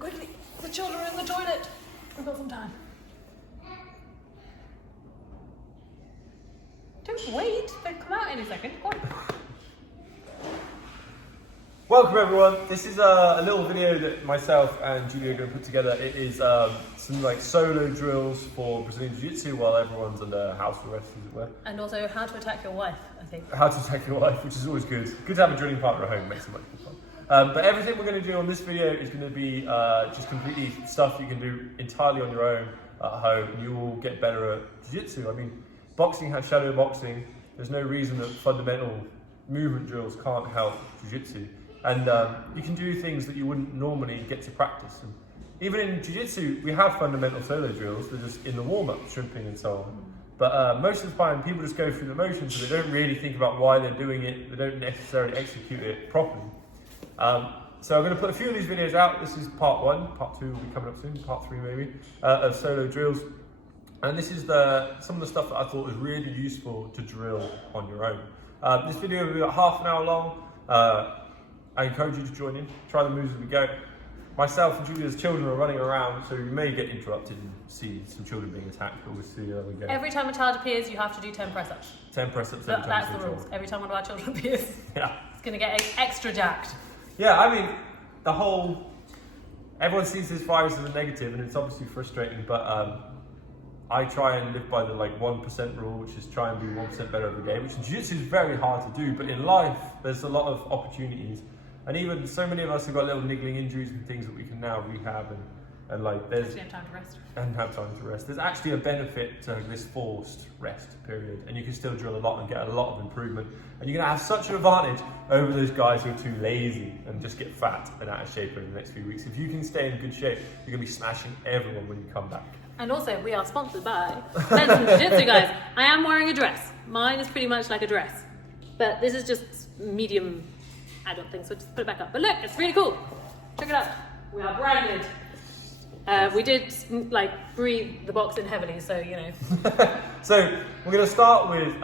Quickly, the children are in the toilet. We've got some time. Don't wait, they'll come out any second. Go on. Welcome everyone. This is a little video that myself and Julia are going to put together. It is some like solo drills for Brazilian Jiu-Jitsu while everyone's under house arrest, as it were. And also how to attack your wife, I think. How to attack your wife, which is always good. Good to have a drilling partner at home, makes it much more fun. But everything we're going to do on this video is going to be just completely stuff you can do entirely on your own at home. You will get better at Jiu-Jitsu. I mean, boxing has shadow boxing. There's no reason that fundamental movement drills can't help Jiu-Jitsu. And you can do things that you wouldn't normally get to practice. And even in Jiu-Jitsu, we have fundamental solo drills. They're just in the warm-up, shrimping and so on. But most of the time, people just go through the motions, so they don't really think about why they're doing it. They don't necessarily execute it properly. So I'm going to put a few of these videos out. This is part 1. Part 2 will be coming up soon, part 3 maybe, of solo drills. And this is some of the stuff that I thought was really useful to drill on your own. This video will be about half an hour long. I encourage you to join in, try the moves as we go. Myself and Julia's children are running around, so you may get interrupted and see some children being attacked, but we'll see how we go. Every time a child appears, you have to do 10 press-ups. 10 press-ups every time. That's the rules. Every time one of our children appears, yeah, it's going to get extra jacked. Yeah, I mean, everyone sees this virus as a negative, and it's obviously frustrating, but I try and live by the 1% rule, which is try and be 1% better every day, which in Jiu-Jitsu is very hard to do, but in life, there's a lot of opportunities. And even so many of us have got little niggling injuries and things that we can now rehab and there's... Actually have time to rest. And have time to rest. There's actually a benefit to this forced rest period, and you can still drill a lot and get a lot of improvement. And you're gonna have such an advantage over those guys who are too lazy and just get fat and out of shape over the next few weeks. If you can stay in good shape, you're gonna be smashing everyone when you come back. And also, we are sponsored by Benson Jiu-Jitsu, guys. I am wearing a dress. Mine is pretty much like a dress. But this is just medium, I don't think, so just put it back up. But look, it's really cool. Check it out. We are branded. We did, breathe the box in heavily, so, you know. So, we're going to start with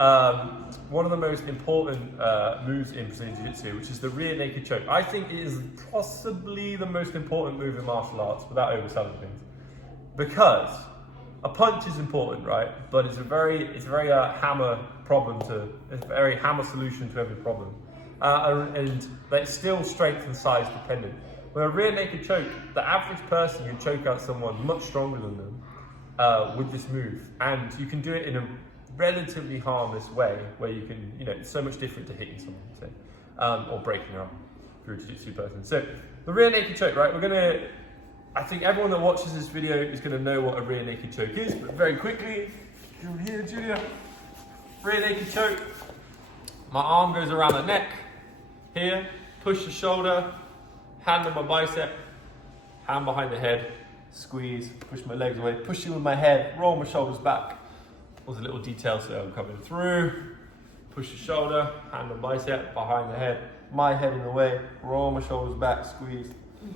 one of the most important moves in Brazilian Jiu-Jitsu, which is the rear naked choke. I think it is possibly the most important move in martial arts, without overselling things. Because a punch is important, right? But it's a very hammer problem it's a very hammer solution to every problem. And it's still strength and size dependent. With a rear naked choke, the average person can choke out someone much stronger than them with this move. And you can do it in a relatively harmless way where you can, it's so much different to hitting someone, say, or breaking their arm if you're a Jiu-Jitsu person. So the rear naked choke, right? I think everyone that watches this video is going to know what a rear naked choke is, but very quickly, over here, Julia, rear naked choke. My arm goes around the neck, here, push the shoulder, hand on my bicep, hand behind the head, squeeze, push my legs away, push in with my head, roll my shoulders back. There's a little detail so I'm coming through, push the shoulder, hand on bicep, behind the head, my head in the way, roll my shoulders back, squeeze,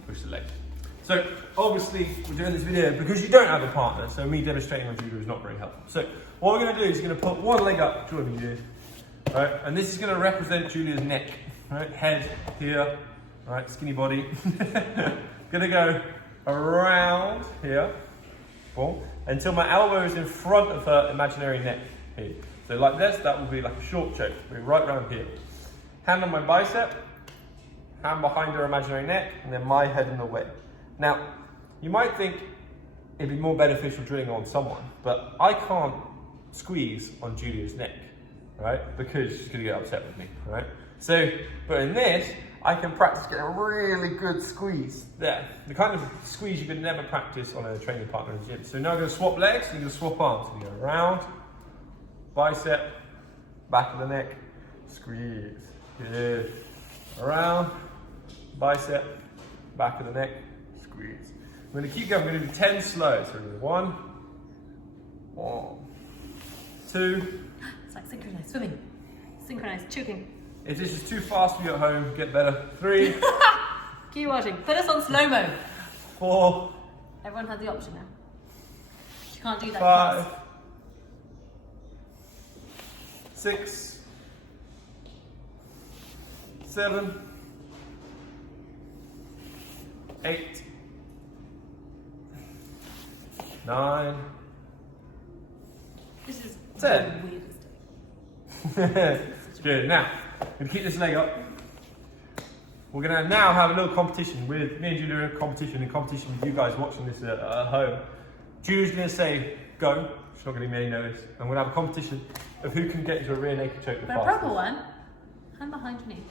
push the legs. So obviously we're doing this video because you don't have a partner, so me demonstrating on Julia is not very helpful. So what we're going to do is going to put one leg up, joining you, right? And this is going to represent Julia's neck, right? Head here, right? Skinny body. Going to go around here, boom, until my elbow is in front of her imaginary neck here. So like this, that will be like a short choke. We're right around here. Hand on my bicep, hand behind her imaginary neck, and then my head in the way. Now, you might think it'd be more beneficial drilling on someone, but I can't squeeze on Julia's neck, right? Because she's gonna get upset with me, right? So, but in this, I can practice getting a really good squeeze there. The kind of squeeze you could never practice on a training partner in the gym. So now I'm gonna swap legs, and you're gonna swap arms. So you go around, bicep, back of the neck, squeeze, good. Around, bicep, back of the neck, squeeze. I'm going to keep going. We're going to do 10 slow. So 1, 2. It's like synchronized swimming. Synchronized choking. If this is too fast for you at home, get better. 3. Keep watching. Put us on slow-mo. 4. Everyone has the option now. You can't do that. 5. 6. 7. 8. 9. This is 10. the weirdest day. Good. Now, I'm going to keep this leg up. We're going to now have a little competition with me and Julia, a competition with you guys watching this at home. Julia's going to say, go. She's not going to give me any notice. And we're going to have a competition of who can get into a rear naked choke the But a fastest. proper one. Hand behind your knee.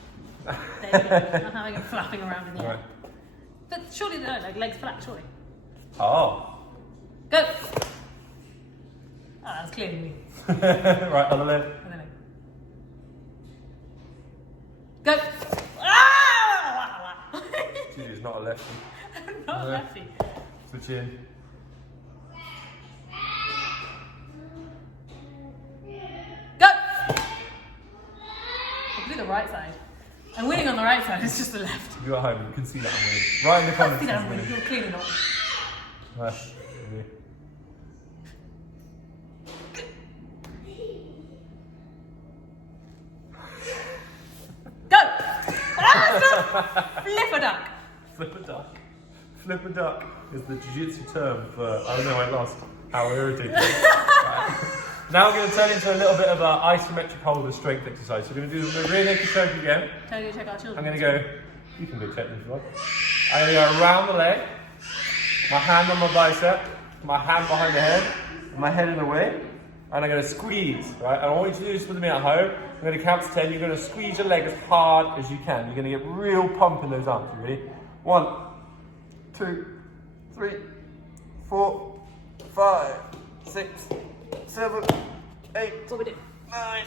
There you go. Not having it flapping around in the air. Right. But surely they don't, like legs flat, surely. Oh. Go! Oh, that's clearly me. Right, other leg. And then go! Ah! Julia's not a lefty. I'm not No. lefty. Switch in. Go! I'll do the right side. I'm winning on the right side, it's just the left. If you're at home, you can see that I'm winning. Right in the I comments. think who's I'm winning, winning. you're clearly not. Right. Go! Ah, stop! Flip a duck. Flip a duck. Flip a duck is the jiu-jitsu term for, I don't know, I lost. How irritating. Right. Now we're going to turn into a little bit of an isometric holder strength exercise. So we're going to do the rear naked choke again. Tell you to check our children. I'm going to go, you can go check this if you like. I'm going to go around the leg, my hand on my bicep, my hand behind the head, my head in the way, and I'm going to squeeze, right? And I want you to do this with me at home. I'm going to count to 10. You're going to squeeze your leg as hard as you can. You're going to get real pump in those arms. You ready? 1, 2, 3, 4, 5, 6, 7, 8, That's what we do. 9,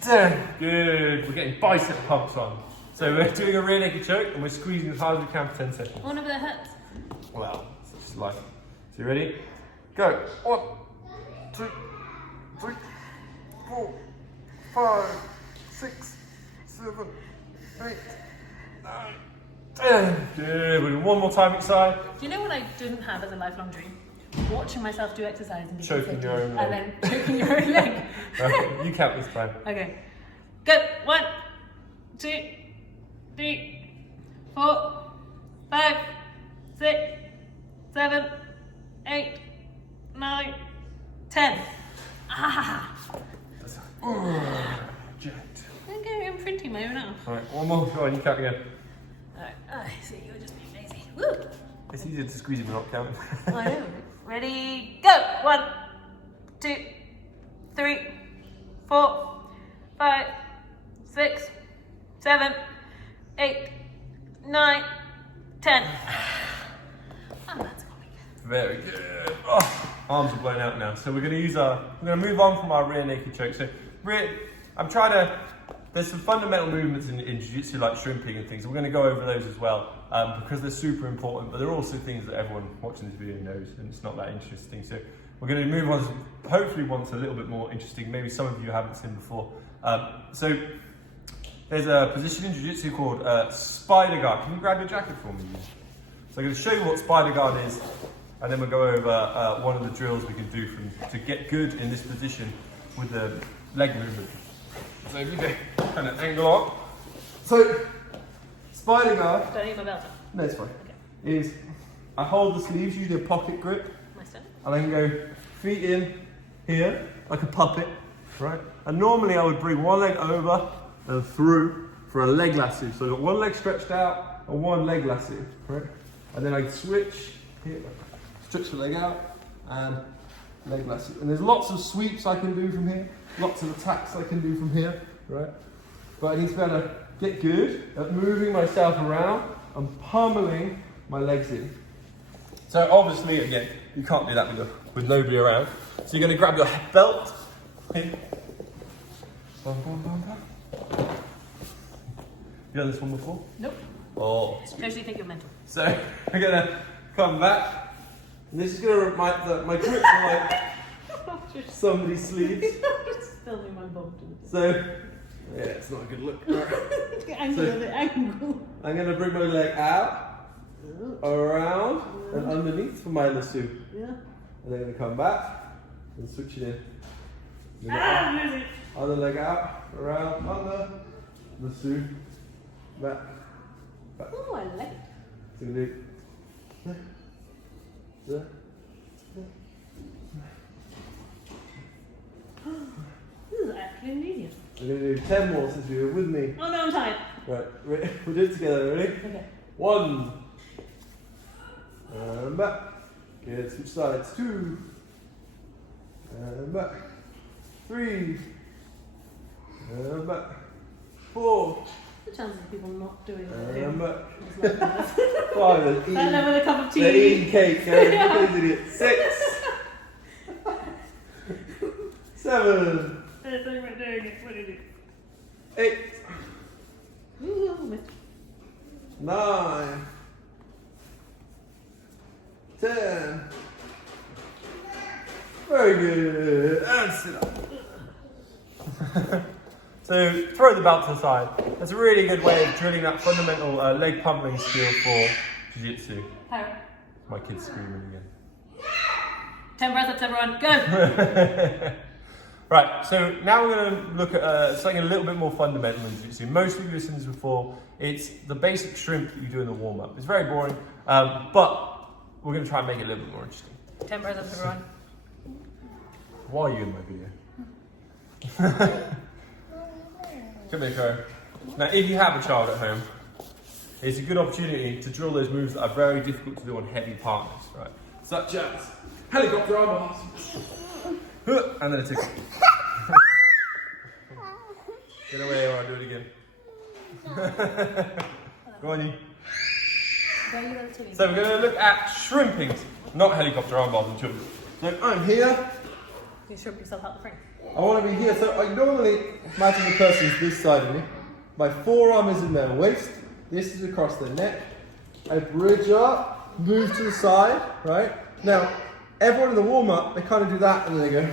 10. Good. We're getting bicep pumps on. So we're doing a rear naked choke and we're squeezing as hard as we can for 10 seconds. Oh, no, but that hurts. Well, it's just life. So you ready? Go. 1, 2, 3, 4, 5, 6, 7, 8, 9, 10. Good. We'll do one more time each side. Do you know what I didn't have as a lifelong dream? Watching myself do exercise and be Choking your own and leg. then choking your own leg. Right, you count this time. Okay. Go. 1, 2, 3, 4, 5, 6, 7, 8, 9, 10. Ah! Jacked. Okay, I'm printing my own arm. Alright, one more. Go on, you count again. Alright. I see, you were just being lazy. Woo! It's easier to squeeze if you're not counting. I know. Ready, go! 1, 2, 3, 4, 5, 6, 7, 8, 9, 10. Oh, that's coming. Very good. Oh, arms are blown out now. So we're going to move on from our rear naked choke. So there's some fundamental movements in jiu-jitsu like shrimping and things. We're going to go over those as well because they're super important, but they're also things that everyone watching this video knows and it's not that interesting. So we're going to move on to hopefully one that's a little bit more interesting. Maybe some of you haven't seen before. So there's a position in jiu-jitsu called spider guard. Can you grab your jacket for me? So I'm going to show you what spider guard is, and then we'll go over one of the drills we can do to get good in this position with the leg movement. So if you get kind of angle on. So spider guard, Don't need my belt on. no it's fine, Okay. is I hold the sleeves, usually a pocket grip, My stomach. and I can go feet in here, like a puppet, right? And normally I would bring one leg over and through for a leg lasso. So I've got one leg stretched out and one leg lasso, right? And then I switch here, stretch the leg out and leg lasso. And there's lots of sweeps I can do from here, lots of attacks I can do from here, right? But I need to be able to get good at moving myself around and pummeling my legs in. So obviously, again, you can't do that with nobody around. So you're going to grab your belt. Here. Bum, bum, bum, bum. You done this one before? Nope. Oh. Especially think you're mental. So I'm going to come back. And this is going to my grips are like somebody's sleeves. Still do my bum to So, yeah, it's not a good look. Right. the angle So- of the angle. I'm going to bring my leg out, around, and underneath for my lasso. Yeah. And then I'm going to come back and switch it in. Ah, lose it. Other leg out, around, under, lasso, back. Oh, I like it. So we do. This is actually medium. We're going to do 10 more since you were with me. Oh no, I'm tired. Right, we'll do it together, ready? Okay. 1. And back. Good, switch sides. 2. And back. 3. And back. 4. The chances of people not doing what they're And doing. back. is like this. 5. They're eating, That level of a cup of tea. they're eating cake. Yeah. Those idiots. 6. 7. They're doing it. What is it? 8. Ooh, missed. 9. 10. Very good. And sit up. So throw the belt to the side. That's a really good way of drilling that fundamental leg pummeling skill for jiu-jitsu. Pirate. My kid's screaming again. 10 breath ups, everyone. Go! Right, so now we're going to look at something a little bit more fundamental in jiu-jitsu. Most of you have seen this before. It's the basic shrimp that you do in the warm-up. It's very boring, but we're going to try and make it a little bit more interesting. 10 breath ups, everyone. Why are you in my video? Come here, Caro. Now, if you have a child at home, it's a good opportunity to drill those moves that are very difficult to do on heavy partners, right? Such as helicopter arm bars, and then a tickle. Get away or I'll do it again. Go on, you. So we're going to look at shrimping, not helicopter arm bars and children. So I'm here. You shrimp yourself out the frame. I want to be here. So I normally imagine the person is this side of me. My forearm is in their waist. This is across their neck. I bridge up, move to the side, right? Now, everyone in the warm-up, they kind of do that and then they go,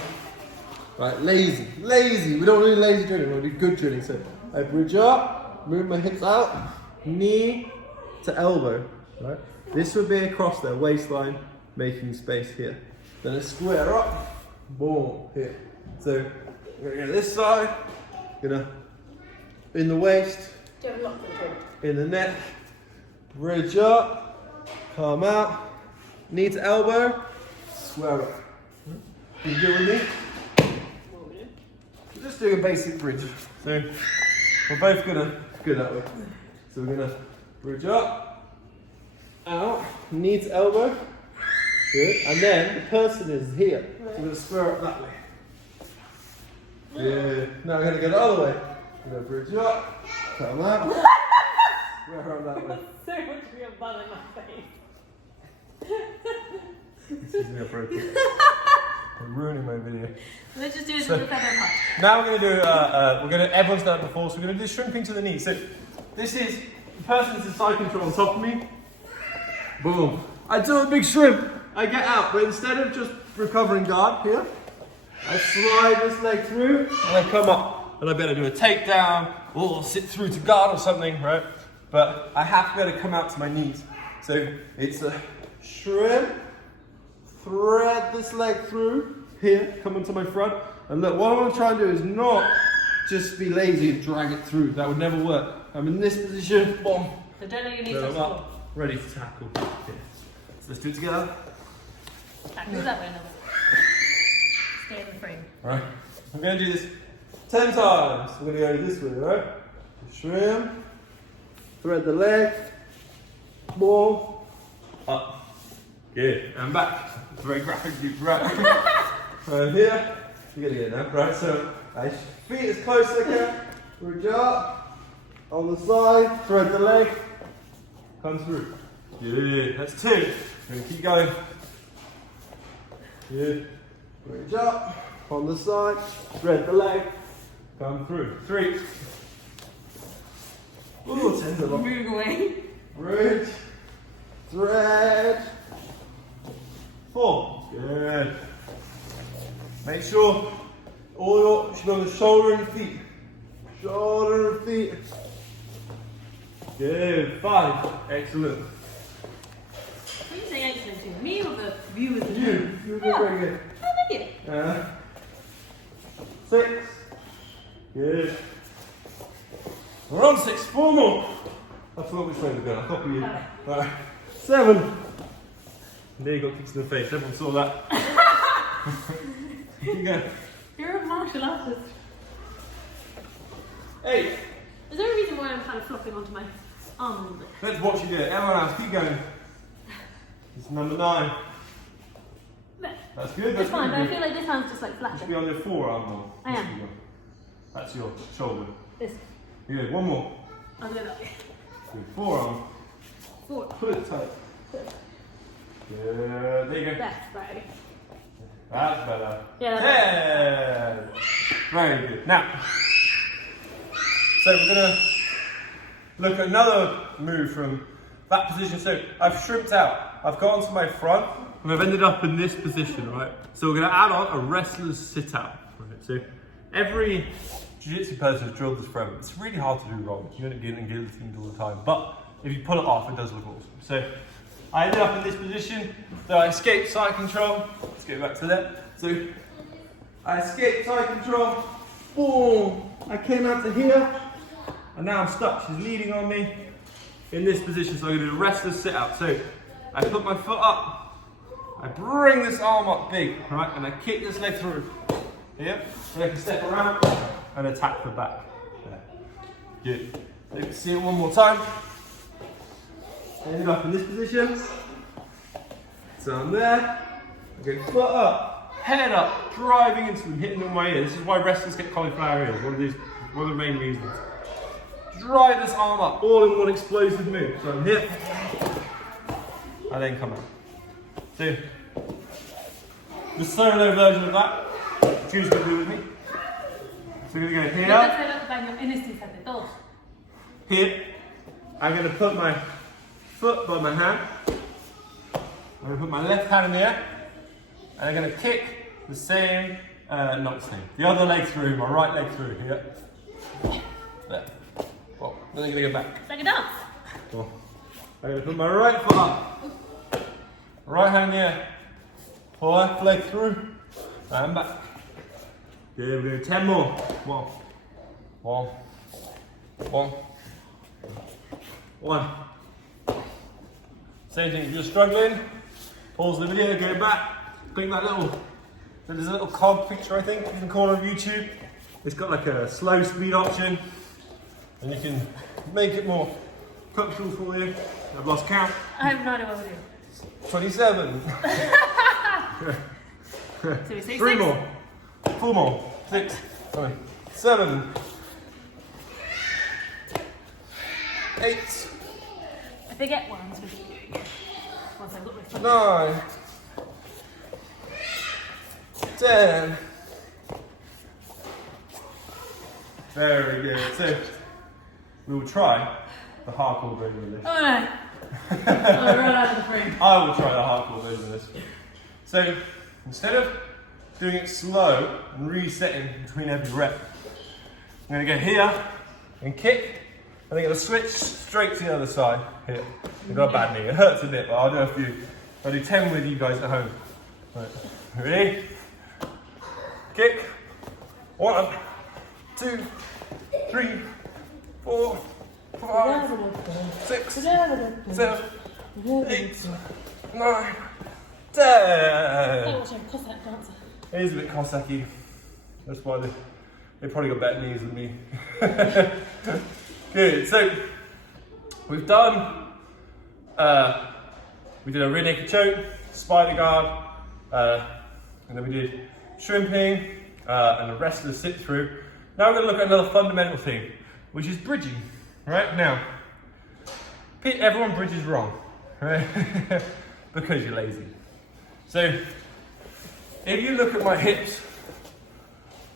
right, lazy. We don't want to do lazy drilling, we want to do good drilling. So I bridge up, move my hips out, knee to elbow, right? This would be across their waistline, making space here. Then I square up, boom, here. So we're going to go this side, gonna in the waist, Do you have a lock for the in the neck, bridge up, come out, knee to elbow, square up. You do it with me? What we do? We're just doing a basic bridge. So we're both gonna go that way. So we're gonna bridge up, out, knee to elbow. Good. And then the person is here. So we're gonna square up that way. Good. Now we're gonna go the other way. We're gonna bridge up, come out, square up that way. So much real blood in my face. This is inappropriate. I'm ruining my video. Let's just do it So- to the feather part. Now we're going to do, everyone's done it before, so we're going to do shrimping to the knee. So this is, the person's in side control on top of me. Boom. I do a big shrimp. I get out, but instead of just recovering guard here, I slide this leg through and I come up. And I better do a takedown or sit through to guard or something, right? But I have to be able to come out to my knees. So it's a Shrimp, thread this leg through here, come onto my front. And look, what I want to try and do is not just be lazy and drag it through. That would never work. I'm in this position, boom. So don't know your knees So touch I'm the floor. up, ready to tackle. Yeah. So let's do it together. Tackle that way, another. Stay in the frame. Alright, I'm going to do this 10 times. We're going to go this way, right? Shrimp, thread the leg, ball, up. Good, and back. It's very graphic, right? Right here, you're going to get it now, right? So, feet as close as I can, bridge up, on the side, thread the leg, come through. Good, that's 2. We're going to keep going. Good. Bridge up, on the side, thread the leg, come through. 3. Ooh, 10's a lot. Move away. Bridge, thread. 4. Good. Make sure all your should be on the shoulder and feet. Shoulder and feet. Good. 5. Excellent. What are you saying excellent to? Me or the viewers? You're doing very good. Oh, thank you. 6. Good. We're on 6. 4 more. I forgot which way we're going. I'll copy you. Okay. Alright. 7. There you got kicks in the face. Everyone saw that. Here you go. You're a martial artist. 8. Is there a reason why I'm kind of flopping onto my arm a little bit? Let's watch you do it. Everyone else, keep going. It's number 9. No. That's good. It's That's fine, but I good. feel like this hand's just like You should be flatter. on your forearm more. I am. That's your shoulder. This. Here you go. One more. I'll do that. Good. Forearm. 4. Pull it tight. Good. There you go. There, right, okay. That's better. Yeah, Yeah. Very good. Now, so we're gonna look at another move from that position. So I've shrimped out. I've gone to my front and I've ended up in this position, right? So we're gonna add on a wrestler's sit out. Right? So every jiu-jitsu person has drilled this forever. It's really hard to do wrong. You end up getting guillotined all the time. But if you pull it off, it does look awesome. So I ended up in this position. So I escaped side control. Let's get back to that. So I escaped side control. Boom! I came out to here. And now I'm stuck. She's leaning on me in this position. So I'm going to do a wrestler's sit out. So I put my foot up. I bring this arm up big, right? And I kick this leg through. Here. And I can step around and attack the back. There. Good. So you can see it one more time. Ended up in this position. So I'm there. I go foot up, head up, driving into them, hitting them in my ear. This is why wrestlers get cauliflower ears. One of the main reasons. Drive this arm up, all in one explosive move. So I'm here. I then come out. So the solo version of that. Choose to do with me. So we're gonna go here. Here. I'm gonna put my foot by my hand. I'm going to put my left hand in the air and I'm going to kick the same, not the same, the other leg through, my right leg through here. There. Well, then I'm going to go back. Like a dance. Well, I'm going to put my right foot up, right hand in the air, pull left leg through, and back. Good, we're going to do 10 more. 1. 1. Same thing, if you're struggling, pause the video, go back, click that there's a little cog feature I think you can call it on YouTube. It's got like a slow speed option and you can make it more comfortable for you. I've lost count. I have no idea what we're doing. 27. So we say 3 6. more. 4 more. 6. 7. 8. I forget what I'm supposed to be doing. Once I've got my foot. 9. 10. Very good. So we will try the hardcore version of this. Oh no! I run out of the frame. I will try the hardcore version of this. So instead of doing it slow and resetting between every rep, I'm going to go here and kick. And I'm going to switch straight to the other side here. I've got a bad knee. It hurts a bit, but I'll do a few. I'll do 10 with you guys at home. Right. Ready? Kick. 1, 2, 3, 4, 5, 6, 7, 8, 9, 10. I watch a Cossack dancer. It is a bit Cossacky. That's why they probably got better knees than me. Good. So we've done. We did a rear naked choke, spider guard, and then we did shrimping and a wrestler's sit through. Now we're going to look at another fundamental thing, which is bridging. Right now, everyone bridges wrong, right? Because you're lazy. So if you look at my hips,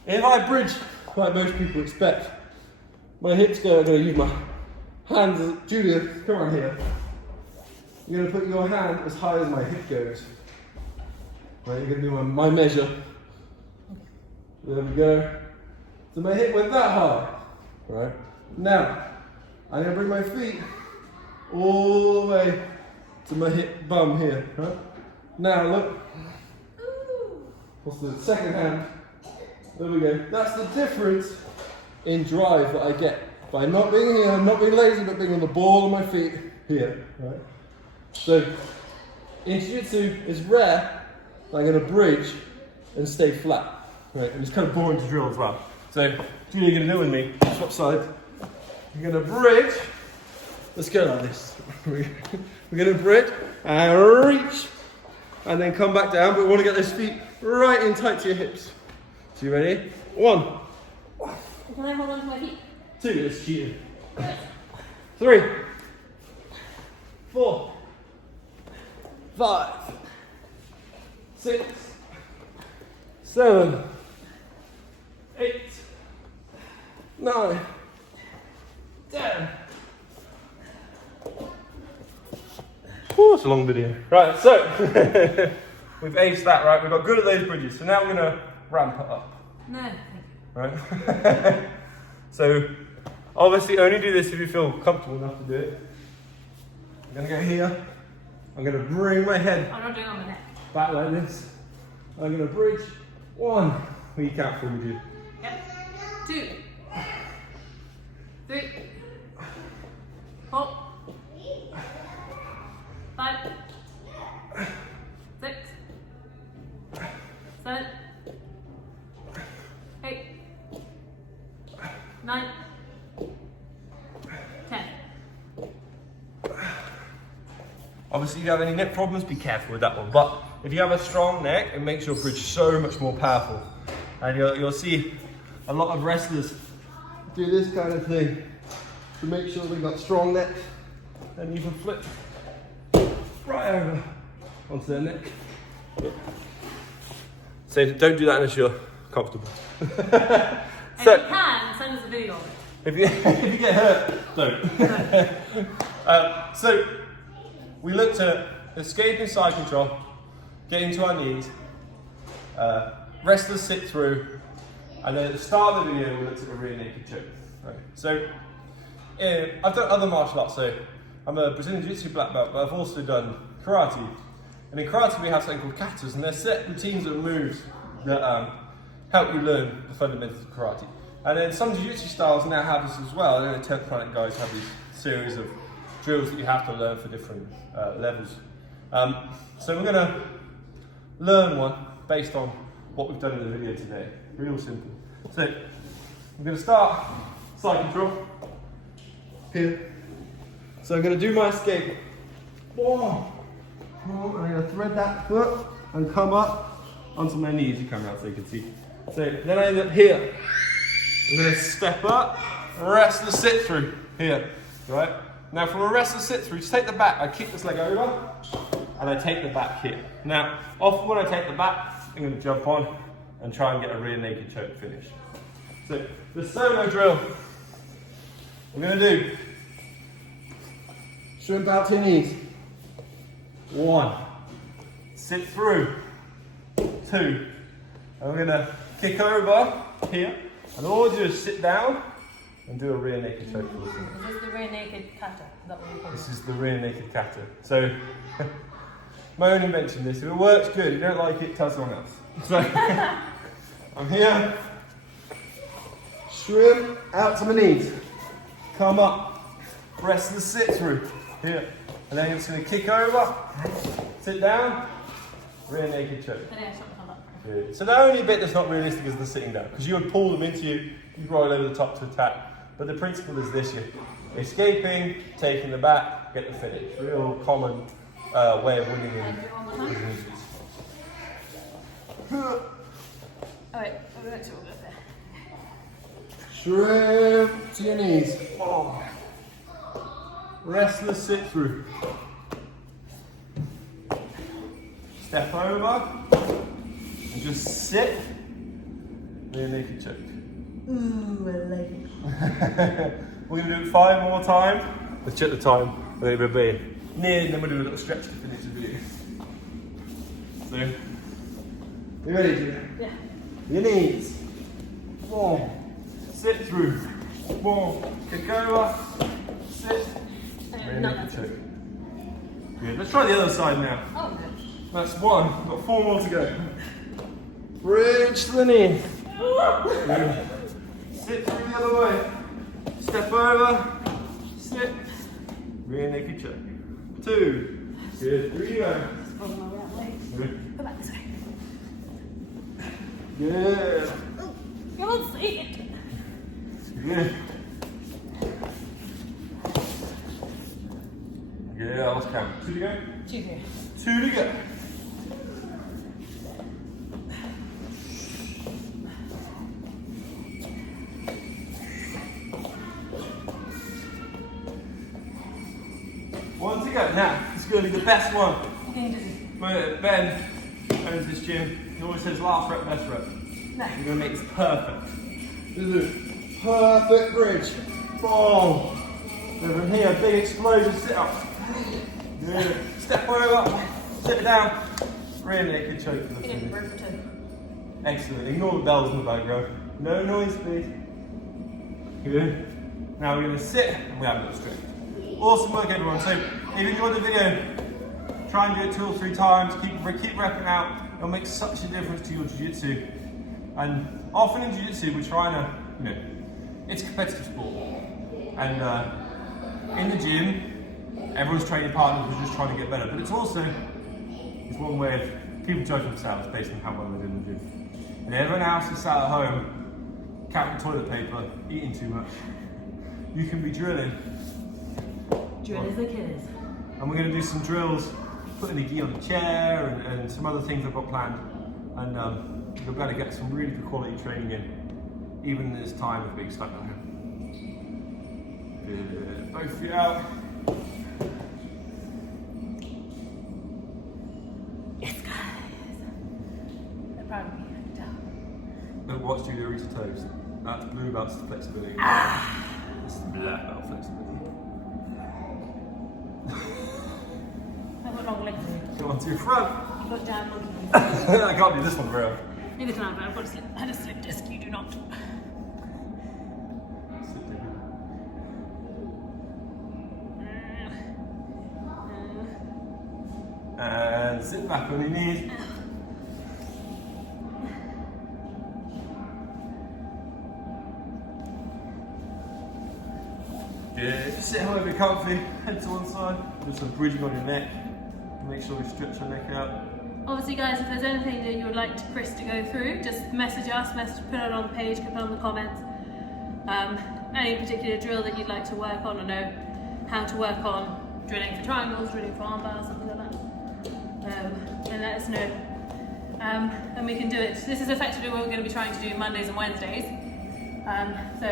if I bridge like most people expect, my hips go, I'm going to use my hands. Julia, come on here. You're going to put your hand as high as my hip goes. Right, you're going to do my measure. There we go. So my hip went that high. Right. Now, I'm going to bring my feet all the way to my hip bum here. Right? Now look. What's the second hand? There we go. That's the difference in drive that I get by not being here, not being lazy, but being on the ball of my feet here. Right? So in jiu-jitsu, it's rare that I'm going to bridge and stay flat. Right, and it's kind of boring to drill as well. So, Julia, you're going to do with me, swap side. You're going to bridge. Let's go like this. We're going to bridge and reach, and then come back down, but we want to get those feet right in tight to your hips. So you ready? 1. Can I hold on to my feet? 2, that's cheating. 3, 4, 5, 6, 7, 8, 9, 10. Whew, it's a long video. Right, so we've aced that, right? We've got good at those bridges. So now we're going to ramp it up. No. Right? So obviously only do this if you feel comfortable enough to do it. I'm going to go here. I'm going to bring my head I'm not doing it on my neck. back like this. I'm going to bridge. 1. Well, you can't fully do. Yep. 2, 3, 4, 5, 6, 7, 8, 9, 10. Obviously, if you have any neck problems, be careful with that one. But if you have a strong neck, it makes your bridge so much more powerful. And you'll see a lot of wrestlers do this kind of thing to make sure they've got strong neck. And you can flip right over onto their neck. So don't do that unless you're comfortable. And if you can, send us a video of it. If you get hurt, don't. So we looked at escaping side control, getting to our knees, wrestlers sit through, and then at the start of the video we looked at a rear naked choke. Right. So I've done other martial arts. So I'm a Brazilian Jiu-Jitsu black belt, but I've also done karate. And in karate we have something called katas, and they're set routines of moves that help you learn the fundamentals of karate. And then some Jiu-Jitsu styles now have this as well. I know the Tenth Planet guys have these series of drills that you have to learn for different levels. So we're going to learn one based on what we've done in the video today. Real simple. So I'm going to start side control here. So I'm going to do my escape. Boom. I'm going to thread that foot and come up onto my knees. You come around so you can see. So then I end up here. I'm going to step up, wrestler sit through here, right? Now from a wrestler sit through, just take the back. I kick this leg over, and I take the back here. Now, often when I take the back, I'm going to jump on and try and get a rear naked choke finish. So the solo drill we're going to do. Shrimp out to your knees. 1. Sit through. 2. And we're going to kick over here. And all you do is sit down and do a rear naked choke. Is this the rear naked kata? Is that what you call it? This is the rear naked kata. So, my own invention this. If it works, good. If you don't like it, tell someone else. So, I'm here. Shrimp out to my knees. Come up. Rest the sit through. Here. And then you're just going to kick over. Sit down. Rear naked choke. And then something like that. Good. So the only bit that's not realistic is the sitting down, because you would pull them into you, you'd roll over the top to attack. But the principle is this: you're escaping, taking the back, get the finish. Real common way of winning in. And do it one more time. Alright, I'll go to there. Shrimp to your knees. Oh. Restless sit through. Step over and just sit. Rear naked choke. Ooh, I like it. We're going to do it 5 more times. Let's check the time. And then we'll be near, and then we'll do a little stretch to finish the video. So, you ready, Julia? Yeah. Your knees. 1. Sit through. 1. Kick over. Sit. Rear naked choke. Good. Let's try the other side now. Oh, good. That's 1. We've got 4 more to go. Bridge to the knee. Sit through the other way. Step over. Sit. Rear naked choke. 2. Good. 3 you go. Just pulling my right leg. Good. Go back this way. Good. Come on, see it. Good. Yeah, let's count. 2 to go. 2 here. 2 to go. One to go. Now, this is going to be the best one. Okay, dizzy. Ben owns this gym. He always says last rep, best rep. No. We're going to make this perfect. This is a perfect bridge. Boom. Then from here, big explosion, sit up. Good. Step over, sit down. Rear naked choke for the Okay, finish. rope for 2. Excellent. Ignore the bells in the background. No noise, please. Good. Now we're going to sit and we have a little stretch. Awesome work, everyone. So if you enjoyed the video, try and do it 2 or 3 times. Keep repping out. It'll make such a difference to your jiu-jitsu. And often in jiu-jitsu, we're trying to, it's a competitive sport. And in the gym, everyone's training partners are just trying to get better. But it's also, it's one way of people judge themselves based on how well they do in the gym. And everyone else is sat at home, counting toilet paper, eating too much. You can be drilling. Drill is the killers. And we're going to do some drills, putting the gi on the chair and some other things I've got planned. And we're going to get some really good quality training in, even in this time of being stuck at home. Good. Both feet out. Yes, guys. They're proud of me. I can tell. Don't watch Julia Rita toes. That's blue belt's flexibility. This is black belt flexibility. I've got long legs. Go on to your front. You've got down monkey. I can't do this one very well. Neither can I, but I've got had a slip disc. You do not. And sit back on your knees. Good. Just sit however you're comfy. Head to one side. Do some bridging on your neck. Make sure we stretch your neck out. Obviously, guys, if there's anything that you would like Chris to go through, just message us, put it on the page, put it on the comments. Any particular drill that you'd like to work on or know how to work on, drilling for triangles, drilling for arm bars, something like that, then let us know. And we can do it. This is effectively what we're going to be trying to do Mondays and Wednesdays. So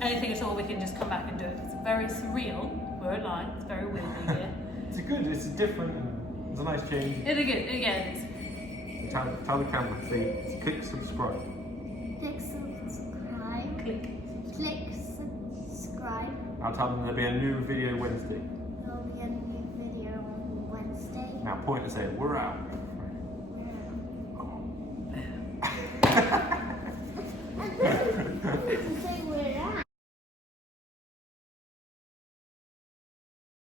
anything at all, we can just come back and do it. It's very surreal. We're online. It's very weird being here. It's different, it's a nice change. It is good. Yeah, it is. Tell the camera, say, click subscribe. Click subscribe. Click. Subscribe. I'll tell them there'll be a new video Wednesday. There'll be a new video on Wednesday. Now point and say, we're out.